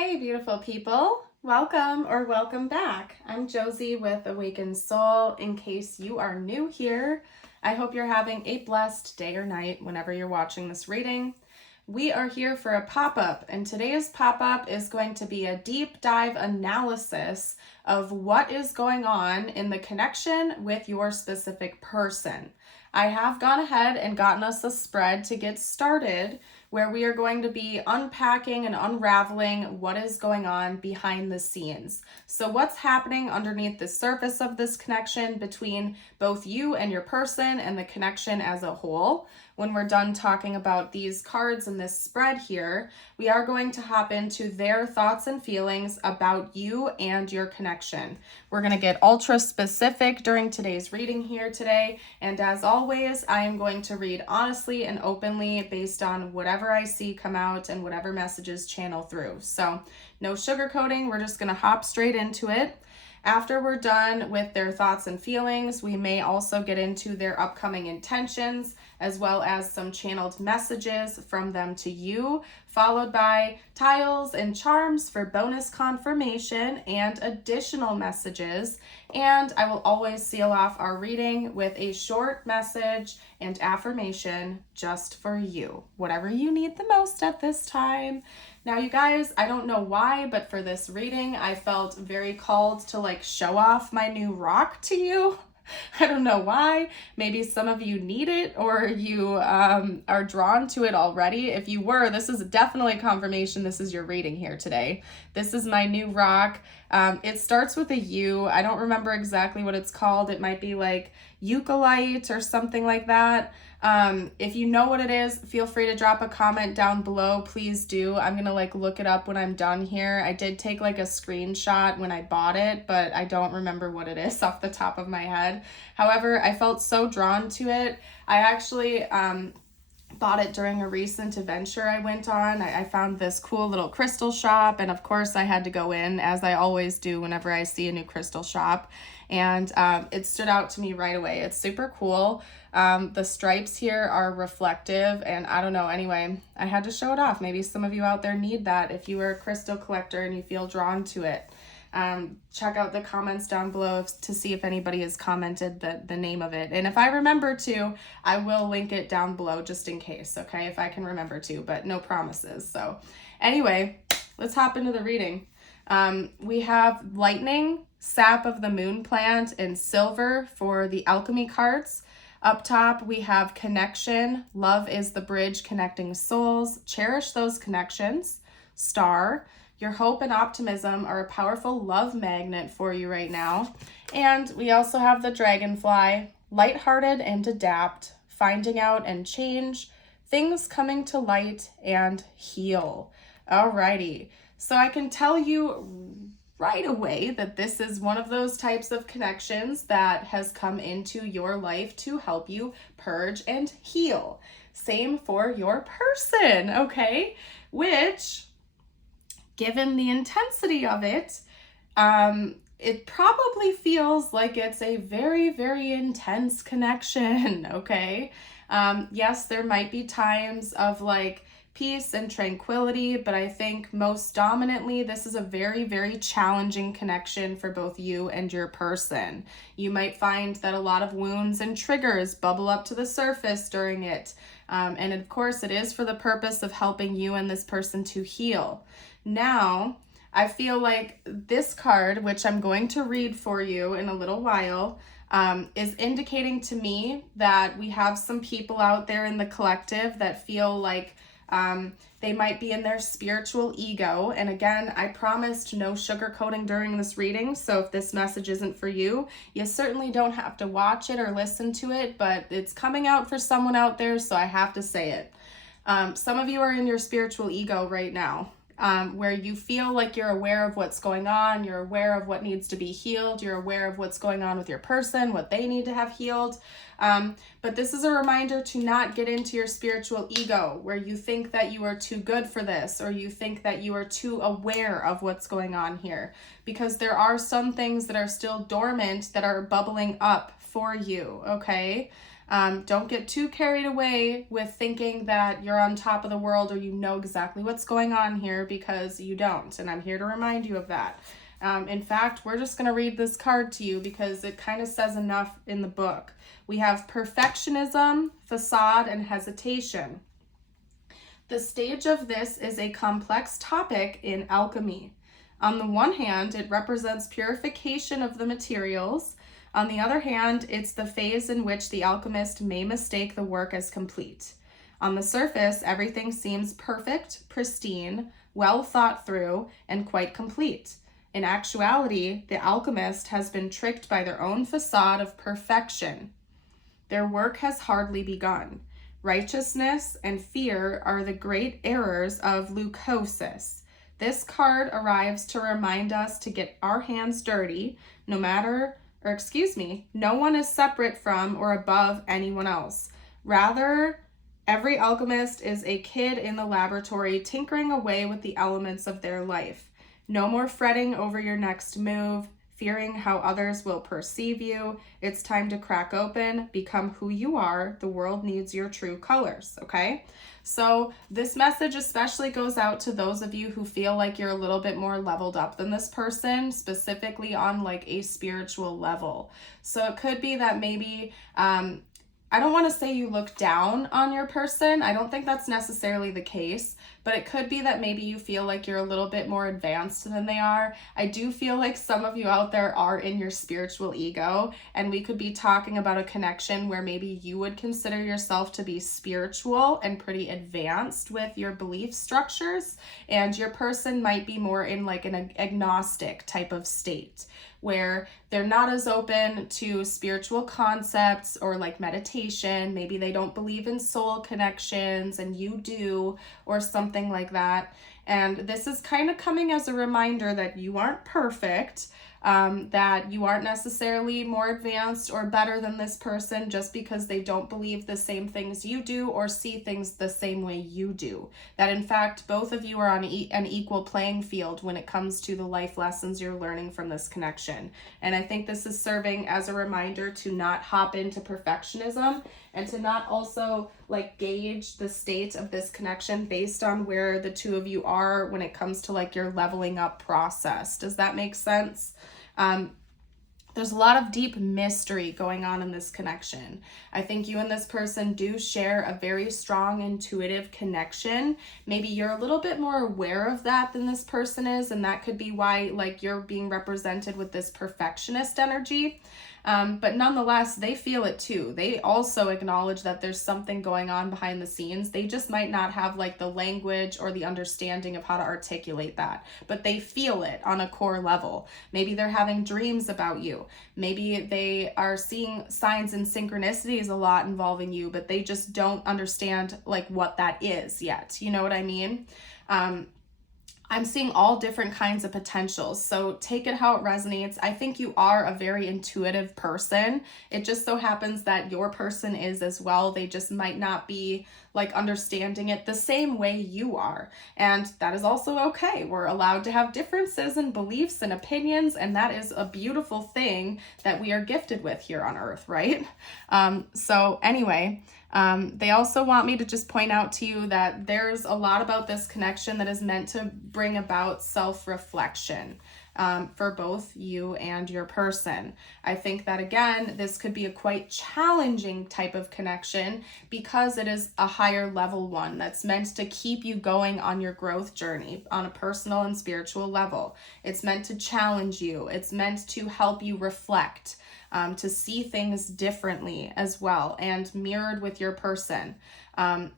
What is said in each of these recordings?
Hey, beautiful people. Welcome or welcome back. I'm Josie with Awakened Soul. In case you are new here, I hope you're having a blessed day or night whenever you're watching this reading. We are here for a pop-up, and today's pop-up is going to be a deep dive analysis of what is going on in the connection with your specific person. I have gone ahead and gotten us a spread to get started where we are going to be unpacking and unraveling what is going on behind the scenes. So what's happening underneath the surface of this connection between both you and your person and the connection as a whole. When we're done talking about these cards and this spread here, we are going to hop into their thoughts and feelings about you and your connection. We're going to get ultra specific during today's reading here today. And as always, I am going to read honestly and openly based on whatever I see come out and whatever messages channel through. So no sugarcoating, we're just going to hop straight into it. After we're done with their thoughts and feelings, we may also get into their upcoming intentions, as well as some channeled messages from them to you, followed by tiles and charms for bonus confirmation and additional messages. And I will always seal off our reading with a short message and affirmation just for you, whatever you need the most at this time. Now, you guys, I don't know why, but for this reading, I felt very called to show off my new rock to you. I don't know why. Maybe some of you need it or you are drawn to it already. If you were, this is definitely confirmation this is your reading here today. This is my new rock. It starts with a U. I don't remember exactly what it's called. It might be like eucalyptus or something like that. If you know what it is, feel free to drop a comment down below. Please do. I'm gonna look it up when I'm done here. I did take a screenshot when I bought it, but I don't remember what it is off the top of my head. However, I felt so drawn to it. I actually bought it during a recent adventure I went on. I found this cool little crystal shop, and of course I had to go in, as I always do whenever I see a new crystal shop, and it stood out to me right away. It's super cool. The stripes here are reflective, and I don't know, anyway, I had to show it off. Maybe some of you out there need that if you are a crystal collector and you feel drawn to it. Check out the comments down below to see if anybody has commented the name of it. And if I remember to, I will link it down below just in case, okay? If I can remember to, but no promises. So anyway, let's hop into the reading. We have lightning, sap of the moon plant, and silver for the alchemy cards. Up top, we have connection. Love is the bridge connecting souls. Cherish those connections. Star. Your hope and optimism are a powerful love magnet for you right now. And we also have the dragonfly, lighthearted and adapt, finding out and change, things coming to light and heal. Alrighty, so I can tell you right away that this is one of those types of connections that has come into your life to help you purge and heal. Same for your person, okay? Which, given the intensity of it, it probably feels like it's a very, very intense connection, okay? Yes, there might be times of peace and tranquility, but I think most dominantly, this is a very, very challenging connection for both you and your person. You might find that a lot of wounds and triggers bubble up to the surface during it. And of course, it is for the purpose of helping you and this person to heal. Now, I feel like this card, which I'm going to read for you in a little while, is indicating to me that we have some people out there in the collective that feel like they might be in their spiritual ego. And again, I promised no sugarcoating during this reading, so if this message isn't for you, you certainly don't have to watch it or listen to it, but it's coming out for someone out there, so I have to say it. Some of you are in your spiritual ego right now. Where you feel like you're aware of what's going on, you're aware of what needs to be healed, you're aware of what's going on with your person, what they need to have healed. But this is a reminder to not get into your spiritual ego, where you think that you are too good for this, or you think that you are too aware of what's going on here, because there are some things that are still dormant that are bubbling up for you, okay? Don't get too carried away with thinking that you're on top of the world or you know exactly what's going on here, because you don't. And I'm here to remind you of that. In fact, we're just going to read this card to you because it kind of says enough in the book. We have perfectionism, facade, and hesitation. The stage of this is a complex topic in alchemy. On the one hand, it represents purification of the materials. On the other hand, it's the phase in which the alchemist may mistake the work as complete. On the surface, everything seems perfect, pristine, well thought through, and quite complete. In actuality, the alchemist has been tricked by their own facade of perfection. Their work has hardly begun. Righteousness and fear are the great errors of leucosis. This card arrives to remind us to get our hands dirty, no one is separate from or above anyone else. Rather, every alchemist is a kid in the laboratory tinkering away with the elements of their life. No more fretting over your next move, fearing how others will perceive you. It's time to crack open, become who you are. The world needs your true colors, okay? So this message especially goes out to those of you who feel like you're a little bit more leveled up than this person, specifically on like a spiritual level. So it could be that maybe, I don't want to say you look down on your person. I don't think that's necessarily the case, but it could be that maybe you feel like you're a little bit more advanced than they are. I do feel like some of you out there are in your spiritual ego, and we could be talking about a connection where maybe you would consider yourself to be spiritual and pretty advanced with your belief structures, and your person might be more in like an agnostic type of state, where they're not as open to spiritual concepts or like meditation. Maybe they don't believe in soul connections and you do, or something like that. And this is kind of coming as a reminder that you aren't perfect, that you aren't necessarily more advanced or better than this person just because they don't believe the same things you do or see things the same way you do. That in fact, both of you are on an equal playing field when it comes to the life lessons you're learning from this connection. And I think this is serving as a reminder to not hop into perfectionism and to not also like gauge the state of this connection based on where the two of you are when it comes to like your leveling up process. Does that make sense? There's a lot of deep mystery going on in this connection. I think you and this person do share a very strong intuitive connection. Maybe you're a little bit more aware of that than this person is, and that could be why like you're being represented with this perfectionist energy. But nonetheless, they feel it too. They also acknowledge that there's something going on behind the scenes. They just might not have like the language or the understanding of how to articulate that, but they feel it on a core level. Maybe they're having dreams about you. Maybe they are seeing signs and synchronicities a lot involving you, but they just don't understand like what that is yet. You know what I mean? I'm seeing all different kinds of potentials. So take it how it resonates. I think you are a very intuitive person. It just so happens that your person is as well. They just might not be like understanding it the same way you are. And that is also okay. We're allowed to have differences in beliefs and opinions, and that is a beautiful thing that we are gifted with here on earth, right? So anyway, they also want me to just point out to you that there's a lot about this connection that is meant to bring about self-reflection for both you and your person. I think that, again, this could be a quite challenging type of connection because it is a higher level one that's meant to keep you going on your growth journey on a personal and spiritual level. It's meant to challenge you. It's meant to help you reflect, to see things differently as well, and mirrored with your person.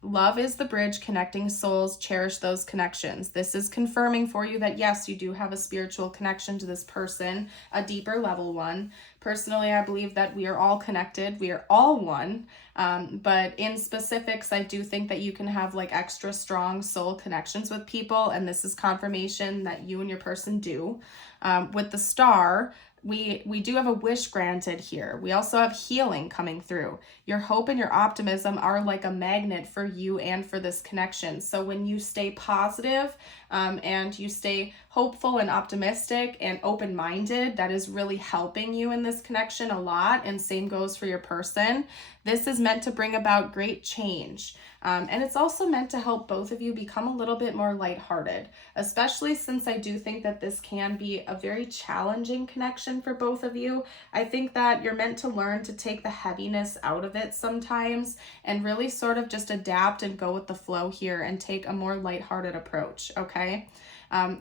Love is the bridge connecting souls. Cherish those connections. This is confirming for you that yes, you do have a spiritual connection to this person, a deeper level one. Personally, I believe that we are all connected. We are all one. But in specifics, I do think that you can have like extra strong soul connections with people. And this is confirmation that you and your person do. With the star, we do have a wish granted here. We also have healing coming through. Your hope and your optimism are like a magnet for you and for this connection. So when you stay positive, and you stay hopeful and optimistic and open-minded, that is really helping you in this connection a lot. And same goes for your person. This is meant to bring about great change. And it's also meant to help both of you become a little bit more lighthearted, especially since I do think that this can be a very challenging connection for both of you. I think that you're meant to learn to take the heaviness out of it sometimes and really sort of just adapt and go with the flow here and take a more lighthearted approach, okay?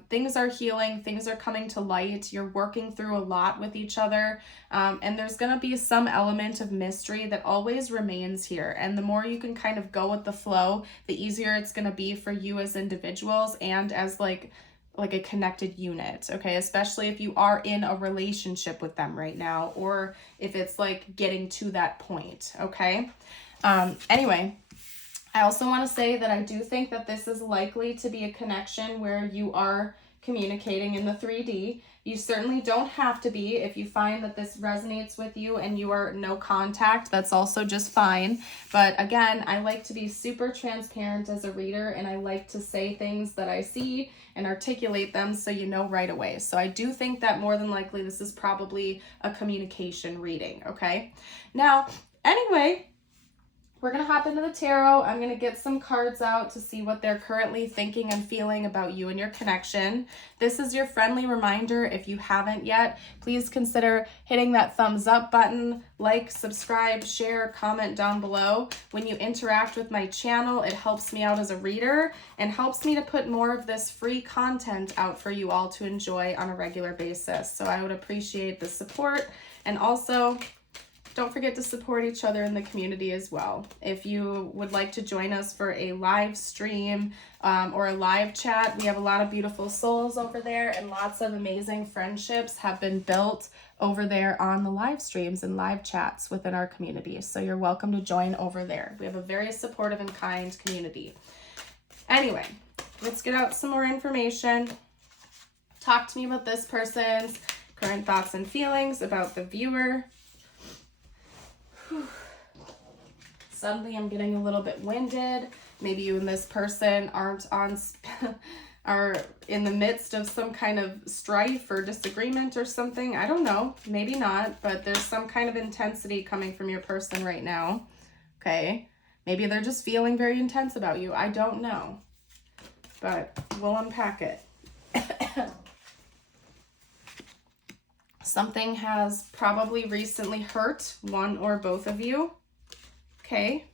Things are healing, things are coming to light, you're working through a lot with each other, and there's going to be some element of mystery that always remains here. And the more you can kind of go with the flow, the easier it's going to be for you as individuals and as like a connected unit, okay? Especially if you are in a relationship with them right now, or if it's like getting to that point, okay? Anyway, I also want to say that I do think that this is likely to be a connection where you are communicating in the 3D. You certainly don't have to be. If you find that this resonates with you and you are no contact, that's also just fine. But again, I like to be super transparent as a reader, and I like to say things that I see and articulate them so you know right away. So I do think that more than likely this is probably a communication reading, okay? Now, anyway, we're going to hop into the tarot. I'm going to get some cards out to see what they're currently thinking and feeling about you and your connection. This is your friendly reminder. If you haven't yet, please consider hitting that thumbs up button, like, subscribe, share, comment down below. When you interact with my channel, it helps me out as a reader and helps me to put more of this free content out for you all to enjoy on a regular basis. So I would appreciate the support, and also don't forget to support each other in the community as well. If you would like to join us for a live stream or a live chat, we have a lot of beautiful souls over there, and lots of amazing friendships have been built over there on the live streams and live chats within our community. So you're welcome to join over there. We have a very supportive and kind community. Anyway, let's get out some more information. Talk to me about this person's current thoughts and feelings about the viewer. Suddenly I'm getting a little bit winded. Maybe you and this person are in the midst of some kind of strife or disagreement or something. I don't know, maybe not, but there's some kind of intensity coming from your person right now. Okay, maybe they're just feeling very intense about you. I don't know, but we'll unpack it. Something has probably recently hurt one or both of you. Okay.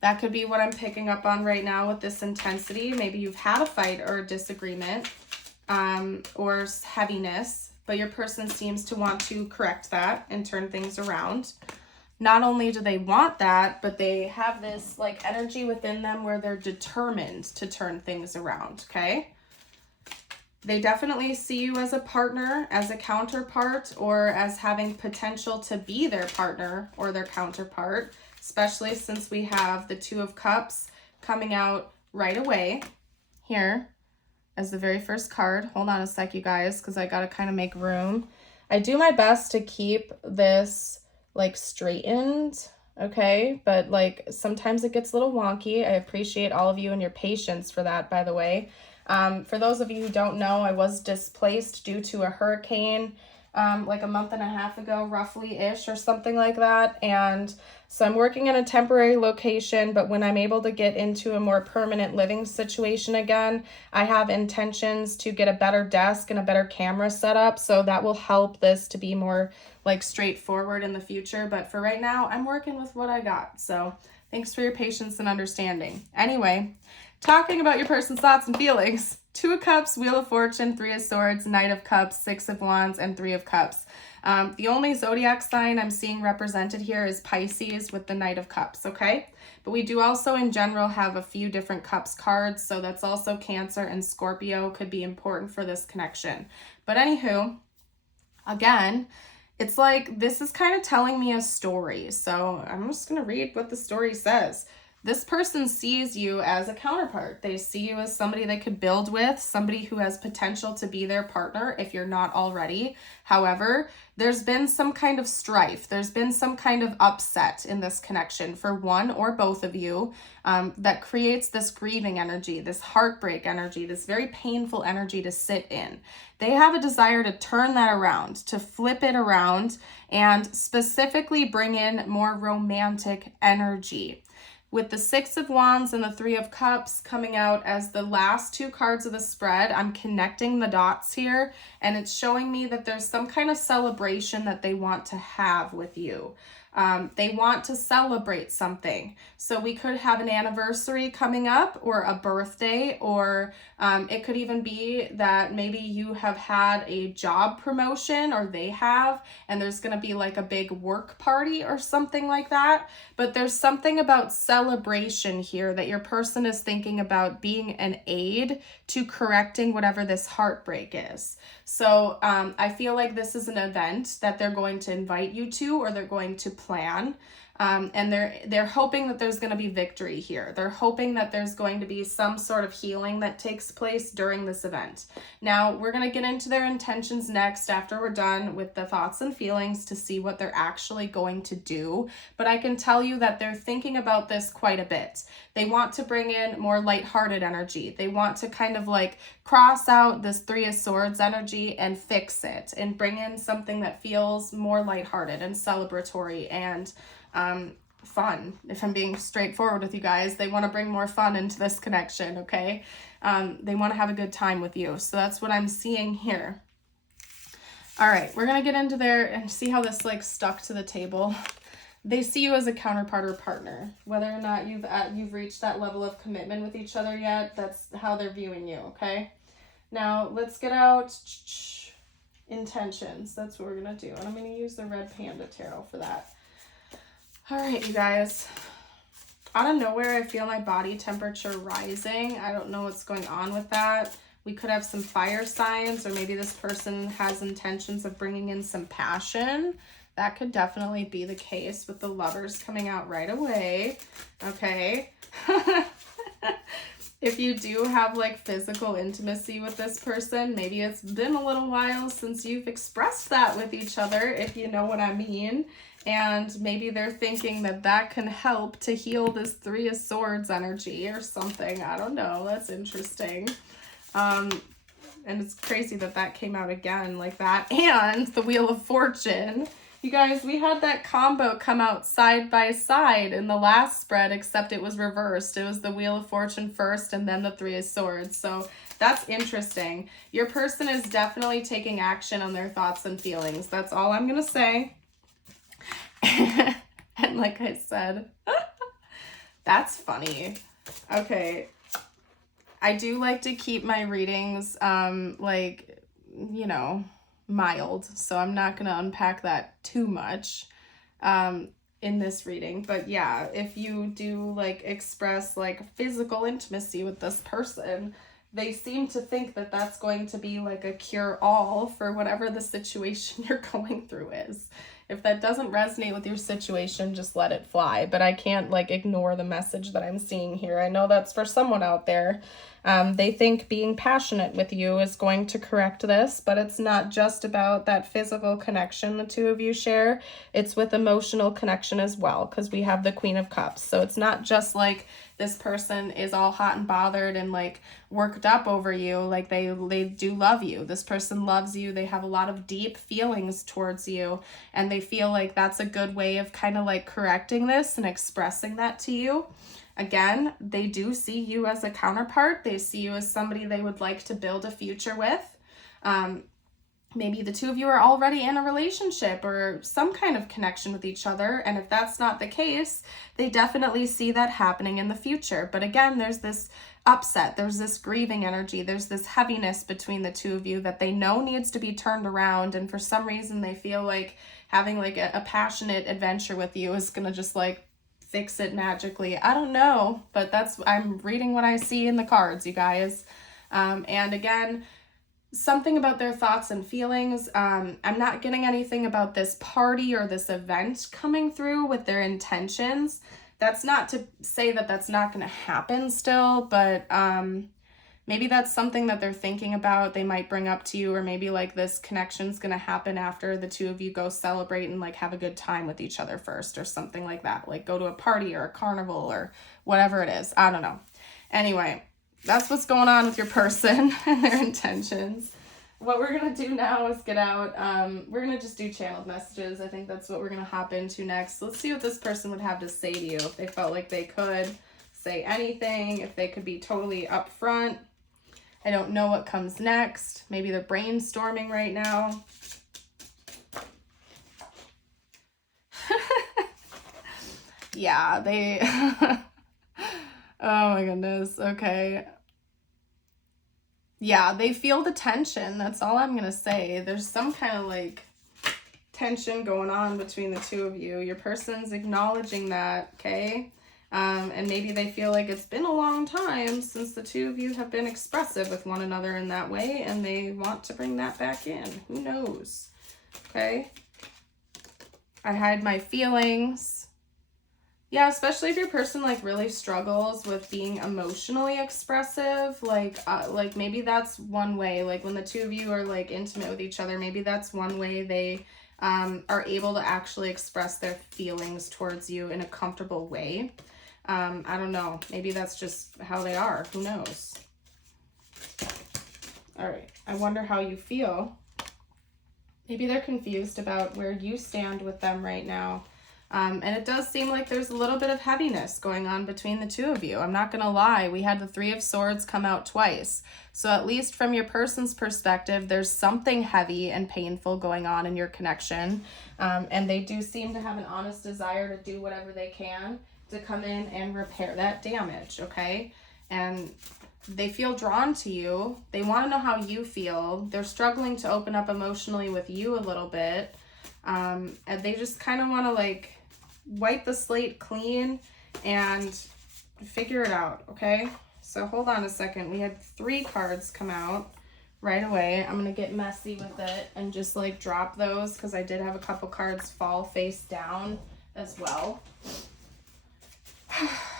That could be what I'm picking up on right now with this intensity. Maybe you've had a fight or a disagreement or heaviness, but your person seems to want to correct that and turn things around. Not only do they want that, but they have this like energy within them where they're determined to turn things around, okay? They definitely see you as a partner, as a counterpart, or as having potential to be their partner or their counterpart, especially since we have the Two of Cups coming out right away here as the very first card. Hold on a sec, you guys, because I got to kind of make room. I do my best to keep this like straightened, okay? But like sometimes it gets a little wonky. I appreciate all of you and your patience for that, by the way. For those of you who don't know, I was displaced due to a hurricane like a month and a half ago, roughly-ish, or something like that. And so I'm working in a temporary location, but when I'm able to get into a more permanent living situation again, I have intentions to get a better desk and a better camera setup. So that will help this to be more like straightforward in the future. But for right now, I'm working with what I got. So thanks for your patience and understanding. Anyway, talking about your person's thoughts and feelings. Two of Cups, Wheel of Fortune, Three of Swords, Knight of Cups, Six of Wands, and Three of Cups. The only zodiac sign I'm seeing represented here is Pisces with the Knight of Cups, okay? But we do also in general have a few different Cups cards, so that's also Cancer and Scorpio could be important for this connection. But anywho, again, it's like this is kind of telling me a story. So I'm just going to read what the story says. this person sees you as a counterpart. They see you as somebody they could build with, somebody who has potential to be their partner if you're not already. However, there's been some kind of strife. There's been some kind of upset in this connection for one or both of you that creates this grieving energy, this heartbreak energy, this very painful energy to sit in. They have a desire to turn that around, to flip it around, and specifically bring in more romantic energy. With the Six of Wands and the Three of Cups coming out as the last two cards of the spread, I'm connecting the dots here, and it's showing me that there's some kind of celebration that they want to have with you. They want to celebrate something. So we could have an anniversary coming up, or a birthday, or it could even be that maybe you have had a job promotion, or they have, and there's going to be like a big work party or something like that. But there's something about celebration here that your person is thinking about being an aid to correcting whatever this heartbreak is. So I feel like this is an event that they're going to invite you to, or they're going to plan. And they're hoping that there's going to be victory here. They're hoping that there's going to be some sort of healing that takes place during this event. Now, we're going to get into their intentions next after we're done with the thoughts and feelings to see what they're actually going to do. But I can tell you that they're thinking about this quite a bit. They want to bring in more lighthearted energy. They want to kind of like cross out this Three of Swords energy and fix it and bring in something that feels more lighthearted and celebratory and fun. If I'm being straightforward with you guys, they want to bring more fun into this connection, okay? They want to have a good time with you. So that's what I'm seeing here. All right, we're going to get into there and see how this like stuck to the table. They see you as a counterpart or partner. Whether or not you've reached that level of commitment with each other yet, that's how they're viewing you, okay? Now, let's get out intentions. That's what we're going to do. And I'm going to use the Red Panda Tarot for that. All right, you guys. Out of nowhere, I feel my body temperature rising. I don't know what's going on with that. We could have some fire signs, or maybe this person has intentions of bringing in some passion. That could definitely be the case with the Lovers coming out right away. Okay. If you do have like physical intimacy with this person, maybe it's been a little while since you've expressed that with each other, if you know what I mean. And maybe they're thinking that that can help to heal this Three of Swords energy or something. I don't know. That's interesting. And it's crazy that that came out again like that. And the Wheel of Fortune. You guys, we had that combo come out side by side in the last spread, except it was reversed. It was the Wheel of Fortune first and then the Three of Swords. So that's interesting. Your person is definitely taking action on their thoughts and feelings. That's all I'm going to say. And like I said, that's funny. Okay. I do like to keep my readings, like, you know, mild. So I'm not going to unpack that too much, in this reading. But yeah, if you do like express like physical intimacy with this person, they seem to think that that's going to be like a cure-all for whatever the situation you're going through is. If that doesn't resonate with your situation, just let it fly. But I can't like ignore the message that I'm seeing here. I know that's for someone out there. They think being passionate with you is going to correct this, but it's not just about that physical connection the two of you share. It's with emotional connection as well, because we have the Queen of Cups. So it's not just like this person is all hot and bothered and like worked up over you. Like they do love you. This person loves you. They have a lot of deep feelings towards you, and they feel like that's a good way of kind of like correcting this and expressing that to you. Again, they do see you as a counterpart. They see you as somebody they would like to build a future with. Maybe the two of you are already in a relationship or some kind of connection with each other. And if that's not the case, they definitely see that happening in the future. But again, there's this upset, there's this grieving energy, there's this heaviness between the two of you that they know needs to be turned around. And for some reason, they feel like having like a passionate adventure with you is going to just like fix it magically. I don't know, but I'm reading what I see in the cards, you guys. And again, something about their thoughts and feelings. I'm not getting anything about this party or this event coming through with their intentions. That's not to say that that's not going to happen still, but maybe that's something that they're thinking about. They might bring up to you, or maybe like this connection's going to happen after the two of you go celebrate and like have a good time with each other first or something like that. Like go to a party or a carnival or whatever it is. I don't know. Anyway, that's what's going on with your person and their intentions. What we're going to do now is get out. We're going to just do channeled messages. I think that's what we're going to hop into next. Let's see what this person would have to say to you. If they felt like they could say anything, if they could be totally upfront. I don't know what comes next. Maybe they're brainstorming right now. Yeah, they... Oh my goodness. Okay. Yeah, they feel the tension. That's all I'm going to say. There's some kind of like tension going on between the two of you. Your person's acknowledging that, okay? And maybe they feel like it's been a long time since the two of you have been expressive with one another in that way, and they want to bring that back in. Who knows? Okay? I hide my feelings. Yeah, especially if your person like really struggles with being emotionally expressive, like maybe that's one way, like when the two of you are like intimate with each other, maybe that's one way they are able to actually express their feelings towards you in a comfortable way. I don't know, maybe that's just how they are, who knows? All right, I wonder how you feel. Maybe they're confused about where you stand with them right now. And it does seem like there's a little bit of heaviness going on between the two of you. I'm not going to lie. We had the Three of Swords come out twice. So at least from your person's perspective, there's something heavy and painful going on in your connection. And they do seem to have an honest desire to do whatever they can to come in and repair that damage, okay? And they feel drawn to you. They want to know how you feel. They're struggling to open up emotionally with you a little bit. And they just kind of want to like wipe the slate clean and figure it out, okay? So hold on a second. We had 3 cards come out right away. I'm going to get messy with it and just like drop those because I did have a couple cards fall face down as well.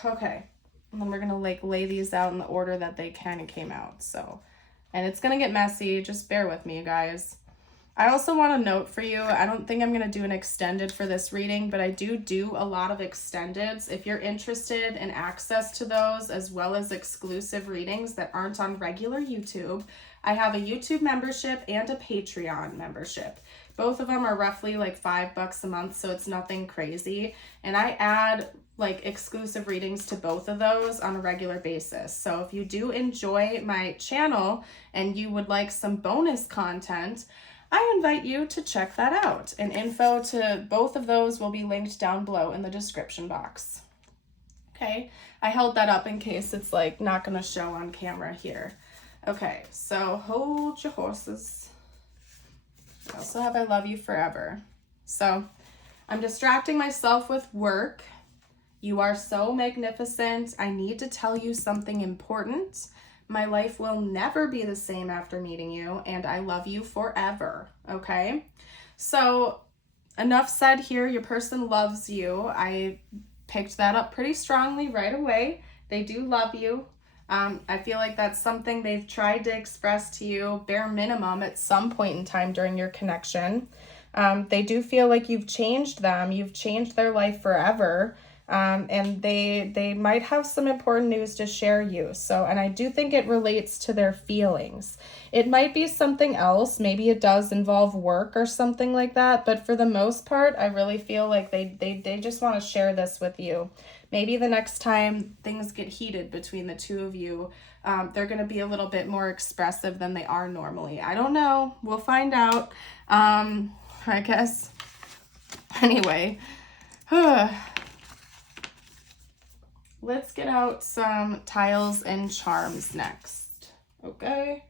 Okay. And then we're going to like lay these out in the order that they kind of came out. So, and it's going to get messy. Just bear with me, you guys. I also want to note for you, I don't think I'm going to do an extended for this reading, but I do a lot of extendeds. If you're interested in access to those, as well as exclusive readings that aren't on regular YouTube, I have a YouTube membership and a Patreon membership. Both of them are roughly like $5 a month, so it's nothing crazy. And I add like exclusive readings to both of those on a regular basis. So if you do enjoy my channel and you would like some bonus content, I invite you to check that out. And info to both of those will be linked down below in the description box. Okay, I held that up in case it's like not gonna show on camera here. Okay, so hold your horses. I also have I love you forever. So I'm distracting myself with work. You are so magnificent. I need to tell you something important. My life will never be the same after meeting you, and I love you forever, okay? So enough said here. Your person loves you. I picked that up pretty strongly right away. They do love you. I feel like that's something they've tried to express to you, bare minimum, at some point in time during your connection. They do feel like you've changed them. You've changed their life forever. And they might have some important news to share you. So, and I do think it relates to their feelings. It might be something else. Maybe it does involve work or something like that. But for the most part, I really feel like they just want to share this with you. Maybe the next time things get heated between the two of you, they're going to be a little bit more expressive than they are normally. I don't know. We'll find out. I guess. Anyway. Let's get out some tiles and charms next. Okay.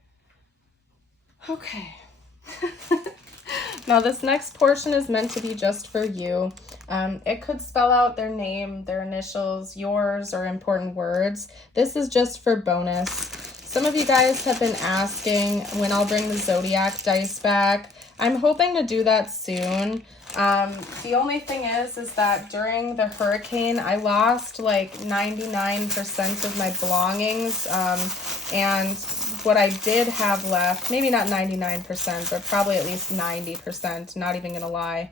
Now this next portion is meant to be just for you. It could spell out their name, their initials, yours, or important words. This is just for bonus. Some of you guys have been asking when I'll bring the Zodiac dice back. I'm hoping to do that soon. The only thing is that during the hurricane, I lost like 99% of my belongings. And what I did have left, maybe not 99%, but probably at least 90%, not even gonna lie.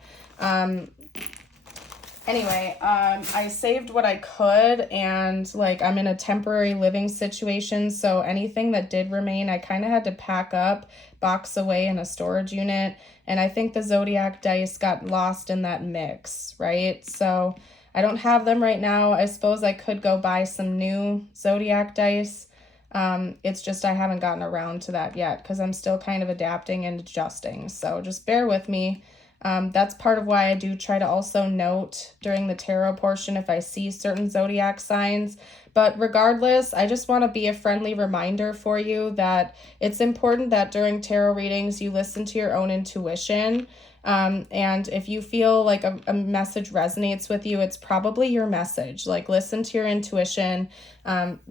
Anyway, I saved what I could, and like I'm in a temporary living situation, so anything that did remain, I kind of had to pack up, box away in a storage unit, and I think the zodiac dice got lost in that mix, right? So I don't have them right now. I suppose I could go buy some new zodiac dice. It's just I haven't gotten around to that yet because I'm still kind of adapting and adjusting, so just bear with me. That's part of why I do try to also note during the tarot portion if I see certain zodiac signs. But regardless, I just want to be a friendly reminder for you that it's important that during tarot readings you listen to your own intuition. And if you feel like a message resonates with you, it's probably your message. Like, listen to your intuition.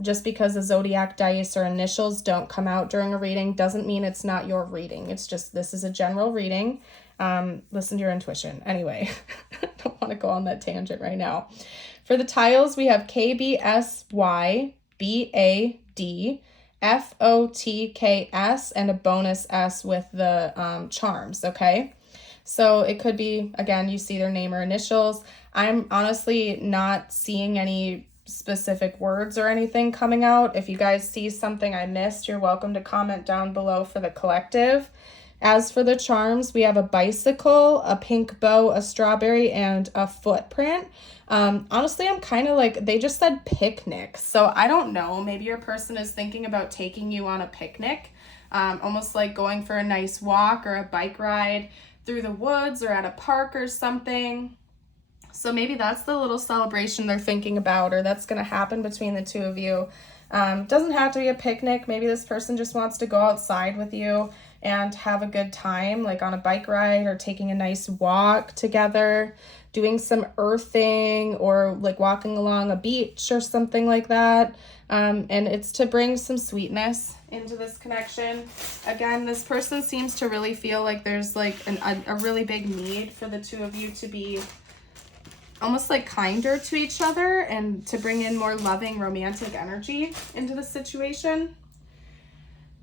Just because the zodiac dice or initials don't come out during a reading doesn't mean it's not your reading. It's just, this is a general reading. Listen to your intuition. Anyway, I don't want to go on that tangent right now. For the tiles, we have KBSY, BAD, FOTKS, and a bonus S with the charms, okay? So it could be, again, you see their name or initials. I'm honestly not seeing any specific words or anything coming out. If you guys see something I missed, you're welcome to comment down below for the collective. As for the charms, we have a bicycle, a pink bow, a strawberry, and a footprint. Honestly, I'm kind of like, they just said picnic. So I don't know, maybe your person is thinking about taking you on a picnic, almost like going for a nice walk or a bike ride through the woods or at a park or something. So maybe that's the little celebration they're thinking about, or that's going to happen between the two of you. Doesn't have to be a picnic. Maybe this person just wants to go outside with you and have a good time, like on a bike ride or taking a nice walk together, doing some earthing or like walking along a beach or something like that. And it's to bring some sweetness into this connection. Again, this person seems to really feel like there's like a really big need for the two of you to be almost like kinder to each other and to bring in more loving romantic energy into the situation.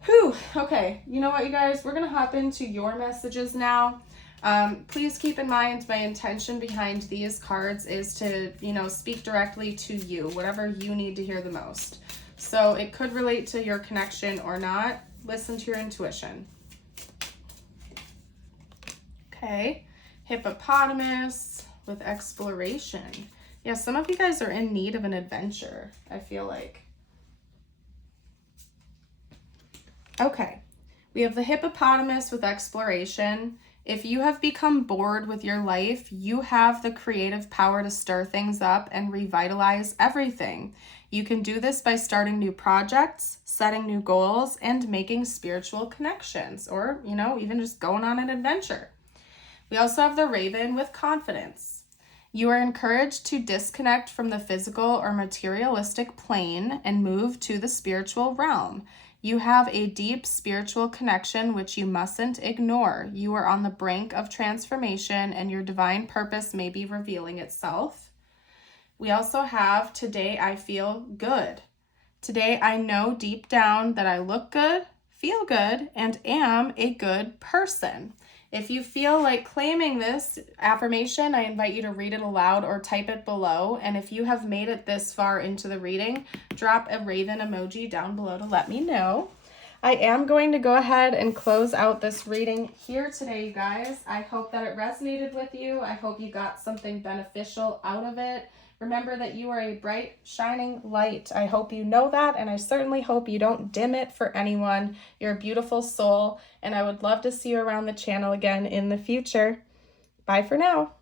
Whew, okay, you know what, you guys, we're gonna hop into your messages now. Please keep in mind my intention behind these cards is to, speak directly to you, whatever you need to hear the most. So it could relate to your connection or not. Listen to your intuition. Okay, hippopotamus with exploration. Yeah, some of you guys are in need of an adventure, I feel like. Okay, we have the hippopotamus with exploration. If you have become bored with your life, you have the creative power to stir things up and revitalize everything. You can do this by starting new projects, setting new goals, and making spiritual connections, or, even just going on an adventure. We also have the raven with confidence. You are encouraged to disconnect from the physical or materialistic plane and move to the spiritual realm. You have a deep spiritual connection which you mustn't ignore. You are on the brink of transformation and your divine purpose may be revealing itself. We also have today I feel good. Today I know deep down that I look good, feel good, and am a good person. If you feel like claiming this affirmation, I invite you to read it aloud or type it below. And if you have made it this far into the reading, drop a raven emoji down below to let me know. I am going to go ahead and close out this reading here today, you guys. I hope that it resonated with you. I hope you got something beneficial out of it. Remember that you are a bright, shining light. I hope you know that, and I certainly hope you don't dim it for anyone. You're a beautiful soul, and I would love to see you around the channel again in the future. Bye for now.